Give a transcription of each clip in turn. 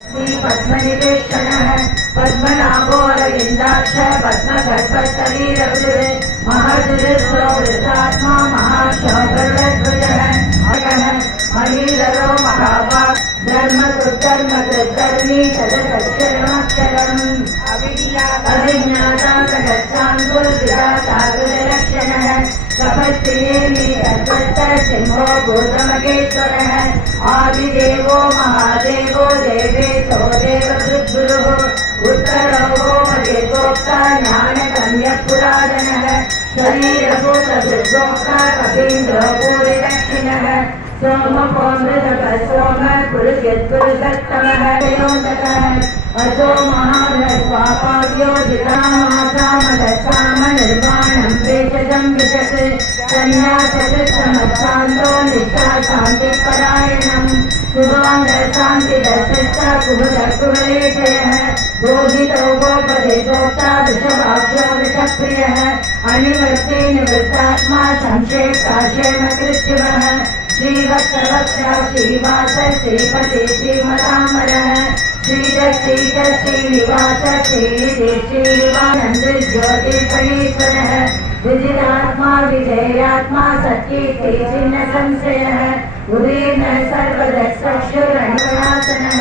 पद्मनिवेशनः पद्मनाभोरविन्दाक्ष पद्मगर्भशरीरवृ महदृष्टात्मा महाशोभरध्वजः मणिधरो महाभाग धर्मकृद्धर्मी तदक्षरमक्षरम् अभिज्ञाता सहस्राङ्कुलक्षणः तपस्विनेमि सिंहो भूतमहेश्वरः आदिदेवो महादेवो देवेशो देवभृद्गुरुः उत्तरो मदेवोक्ता ज्ञानगम्यपुराणः शरीरभूतभृद्गोक्ता कवीन्द्रो भूरिदक्षिणः सोमकोमृतः सोम कुरुयत्कुरुसत्तमः योतकः अजो महारस्वापाद्यो जितामासामदसाम निर्वाणं भेषजं विशत् सन्न्यासकृत्समत्सान्तो निष्ठाशान्तिपरायणं शुभाङ्गशान्तिदर्शिष्टा कुमुदकुवलेशयः बोधितो गोपदेशोक्ता वृषभाक्षो वृषप्रियः अनिवर्ते निवृत्तात्मा संक्षेप्ताक्षेमकृत्युमः श्रीवत्सवत्सा श्रीवास श्रीपति श्रीमताम्बरः श्रीनिवास श्रीनिधि श्रीनिवानन्द ज्योतिर्गणेश्वरः विजितात्मा विजयात्मा सत्कीर्ति चिन्ह संशयः उदीर्ण सर्वदक्षुरणपरासनः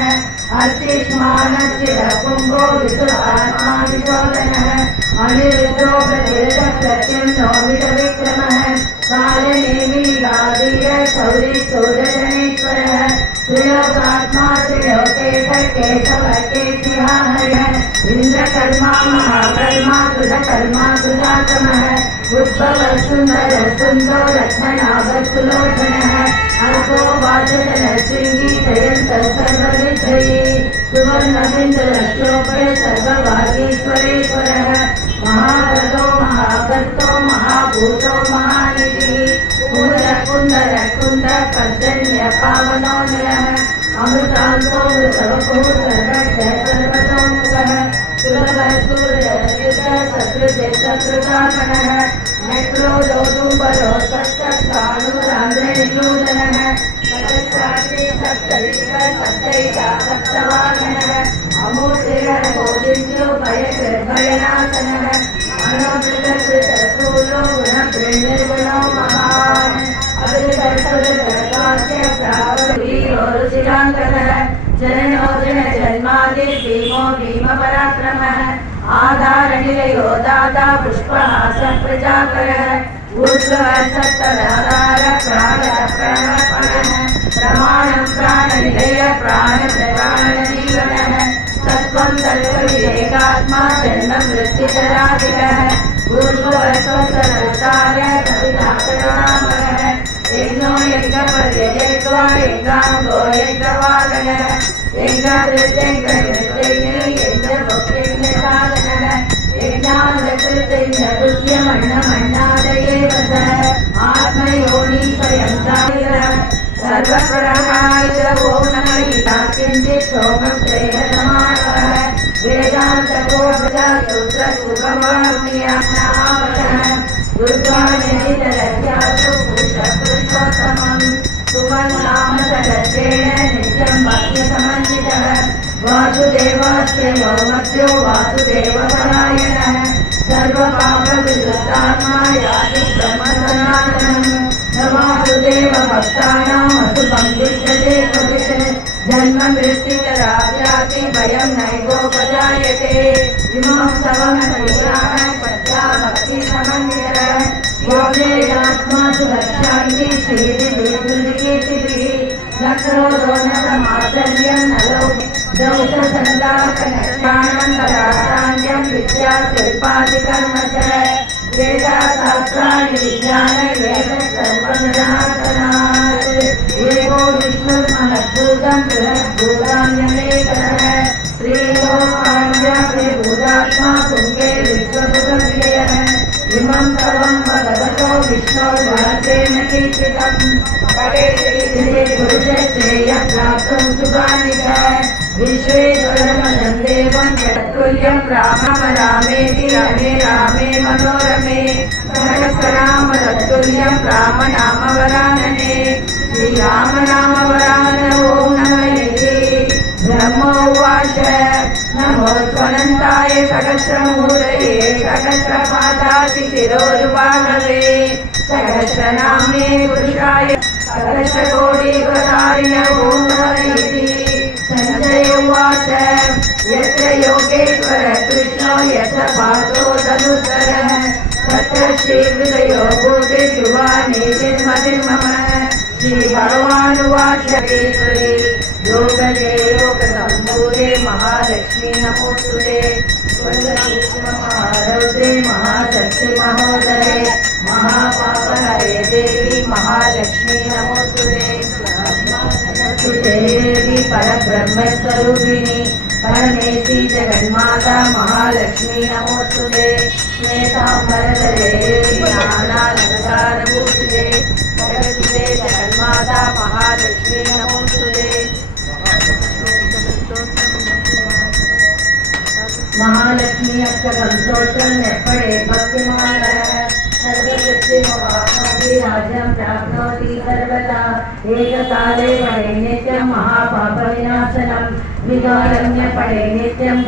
अर्चिष्मानच्चिदकुम्भो विशुद्धात्मा विशोधनः अनिरुद्धो प्रतिरथप्रत्यन्नो विक्रमः कालनेमिगाधीर सौरी सूर्यगणेश्वरः त्रिलोकात्मा त्रिलोकेश केशव केशिहाहरः इंद्रकर्मा महाकर्मा कृतकर्मा कृतातमः उद्भव सुंदर सुंदो रत्ननाभ सुलोचनः अल्पो वाचन शृंगी जयंत सर्वविजयी सुवर्णबिंदु शोभय सर्वभागीश्वरेश्वरः महाभगो महाभक्तो महाभूतो महानिधिः कुंद कुंदर कुंद पर्जन्य पावनो नरः अमृतांतो मृतवको सर्वतोमुखः सुलभ सूर्य शत्रुकामनः नक्रो दोदुम्बरो सप्तकानुरान्द्रनिषूदनः सप्तशास्त्री सप्तविश्व सप्तैका सप्तवाहनः अमूर्तिगण बोधिन्यो भयनाशनः अनोकृतकृतस्थूलो गुणप्रेणिर्गुणो महान् अदृतसुरकास्य प्रावरीरोरुचिराङ्कतः जननोजन जन्मादि भीमो भीमपराक्रमः आधारनिलयो दाता पुष्पहास प्रजाकरः ऊर्ध्वः सप्तधार प्राणपणः प्रमाणं प्राणनिलय प्राणजीवनः तत्त्वं तत्त्वविवेकात्मा जन्म मृत्युचरादिकः ऊर्ध्वः स्वस्तरस्ताय सविताकरुणामयः यज्ञो यज्ञपर्यजयत्वा यज्ञाङ्गो यज्ञवादनः यज्ञादृत्यज्ञकृत्यज्ञ यज्ञभोक्यज्ञसाधनः यज्ञादकृत्यज्ञबुद्ध्यमण्णमण्णादयेव सः आत्मयोनि स्वयं चारिरः सर्वप्रहाय ॐ नमः किञ्चित् सोमं प्रेरसमानः वेदान्तकोपसूत्रसुखमाप्नियानावशः दुर्गानिधितरत्यासु पुरुषोत्तमं सुमन्नाम सदस्येन नित्यं भक्तिसमन्वितः वासुदेवास्य मौमत्यो वासुदेवपरायणः सर्वपापविदुष्टात्मा याति ब्रह्मसनातनम् न वासुदेव भक्तानाम् अशुभं दृश्यते क्वचित् जन्म मृत्युजराव्याति भयं नैवोपजायते इमं स्तवं परित्राणं पद्या भक्तिसमन्वितः स्वामेयात्मा सुरक्षान्ति श्रीर्विकीर्तिभिः लक्ष्मोदोनसमाचर्यं नलो दौषसन्दाकनक्षाणं कलासान्यं विद्या शिल्पादिकर्म च वेदाशास्त्राणि विज्ञानैरेव सर्वनिराकरणात् एवो विष्णुर्महद्भूतं बृहद्भूतान्यनेकः श्रीलोकान्यात्मा तुङ्गे विश्वसुखप्रियः इमं सर्वं भगवतो विष्णोर्वासेन कीर्तितम् परे श्रीधरे पुरुषश्रेयः प्राप्तुं सुखानि च विश्वेश्वरमनं देवं यत्तुल्यं रामं रामेति रमे रामे मनोरमे सहस्रनाम तत्तुल्यं रामनामवरानने श्रीरामनामवरान ॐ नमः ब्रह्मो सहस्राय सहस्रमूर्तये सहस्रपादाति शिरोरुबाहवे सहस्रनाम्ने पुरुषाय सहस्रकोटिप्रसारिणे नमः संजय उवाच यत्र योगेश्वर कृष्णो यत्र पार्थो धनुधरः तत्र श्रीहृदयो भूतिर्युवा नेतिर्मतिर्मम श्रीभगवानुवाच योगजे योगसम्भूते महालक्ष्मी नमोस्तुते महारौद्रे महाशक्ति महोदरे महापापहरे देवी महालक्ष्मी नमोस्तुते देवी परब्रह्मस्वरूपिणी परमेशी जगन्माता महालक्ष्मी नमोस्तुते श्वेतांबरधरे ज्ञानालंकारभूषिते जगत्सुते जगन्माता महालक्ष्मी नमोस्तुते महालक्ष्मी अष्टकं स्तोत्रं यत्पठे भक्तिमानः सर्वशक्तिमवाप्नोति राज्यं प्राप्नोति सर्वदा एककाले पठे नित्यं महापापविनाशनं विद्वारण्य पठे नित्यं